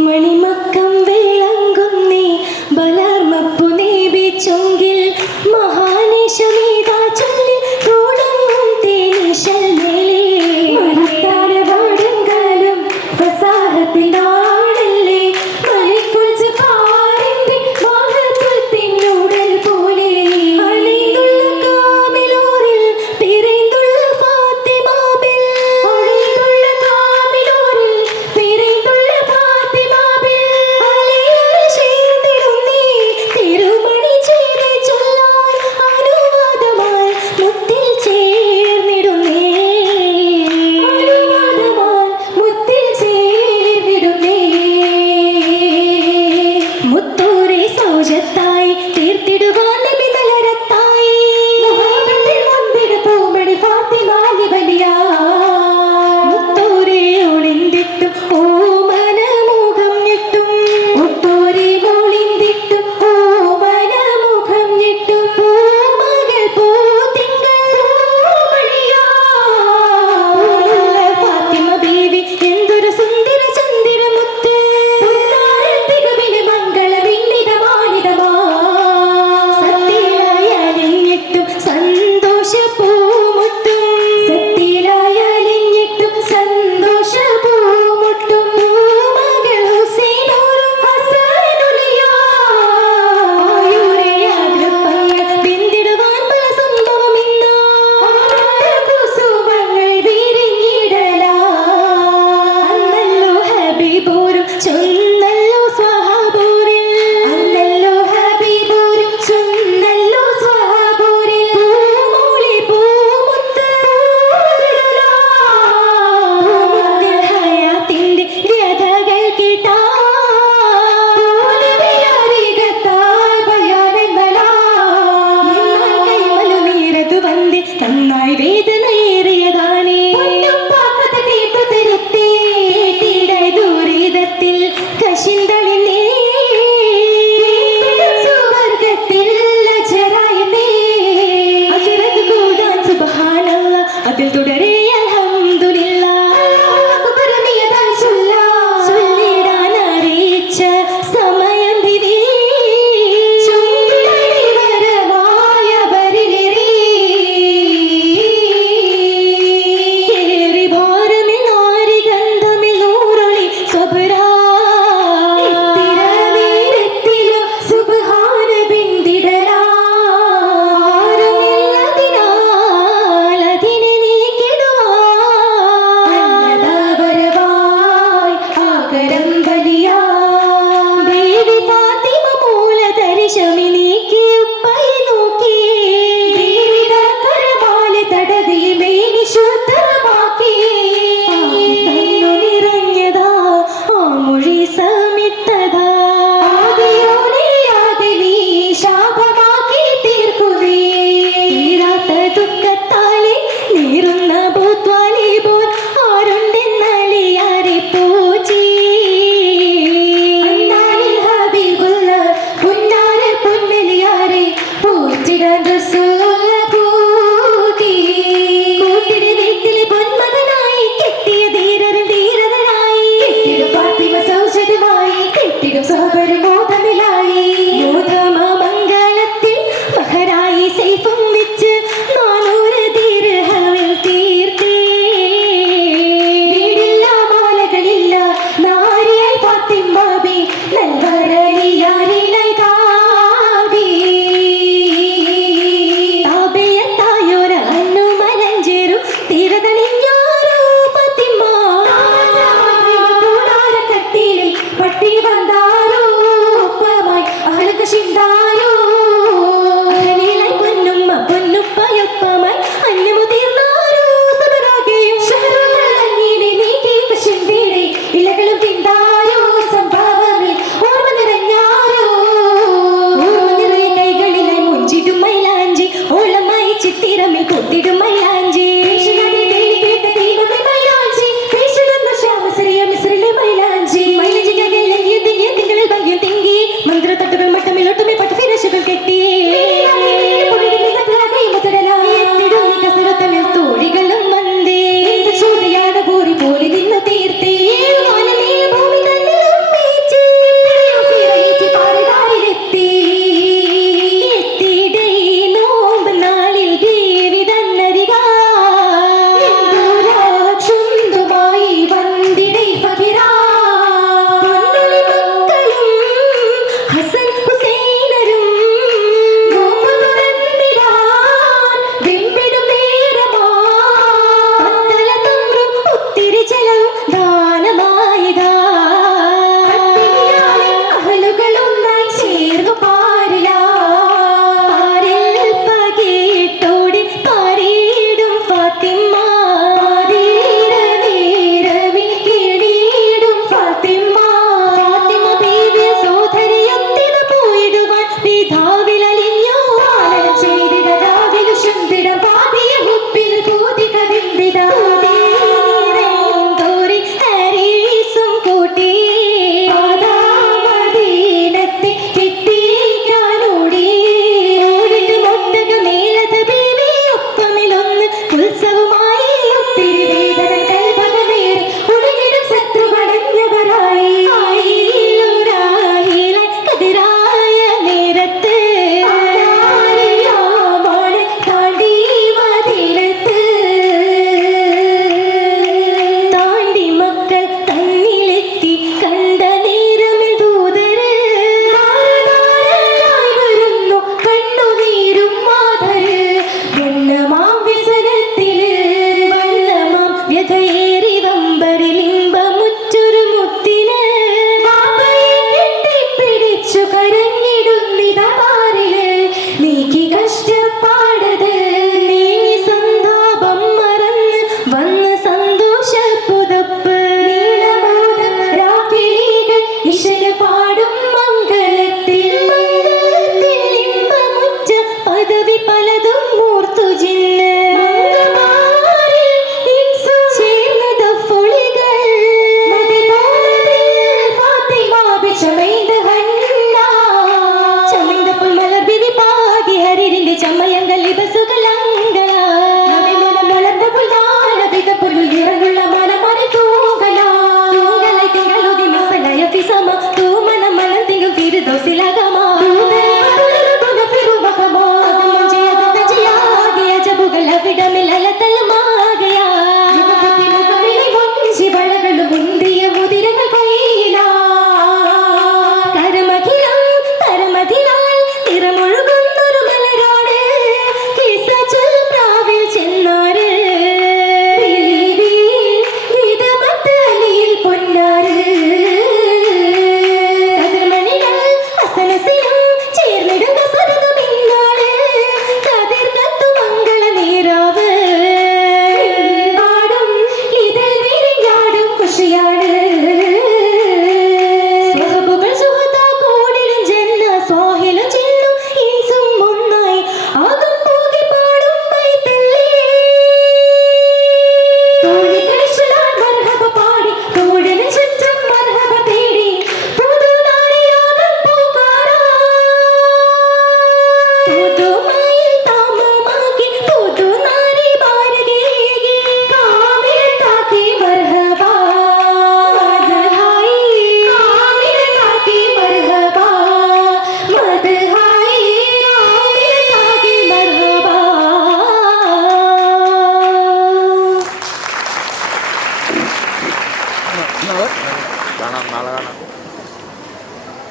മണിമക്കം വിളങ്ങുന്നേ ബലാർമപ്പു നേപിച്ചൊങ്കിൽ മഹാനിശമീതാ ചൊല്ലി തുടങ്ങും തേനീശൽ മേലേ മരത്താരവാടുങ്കാലും പ്രസാദത്തിൽ നാടല്ലേ proyecta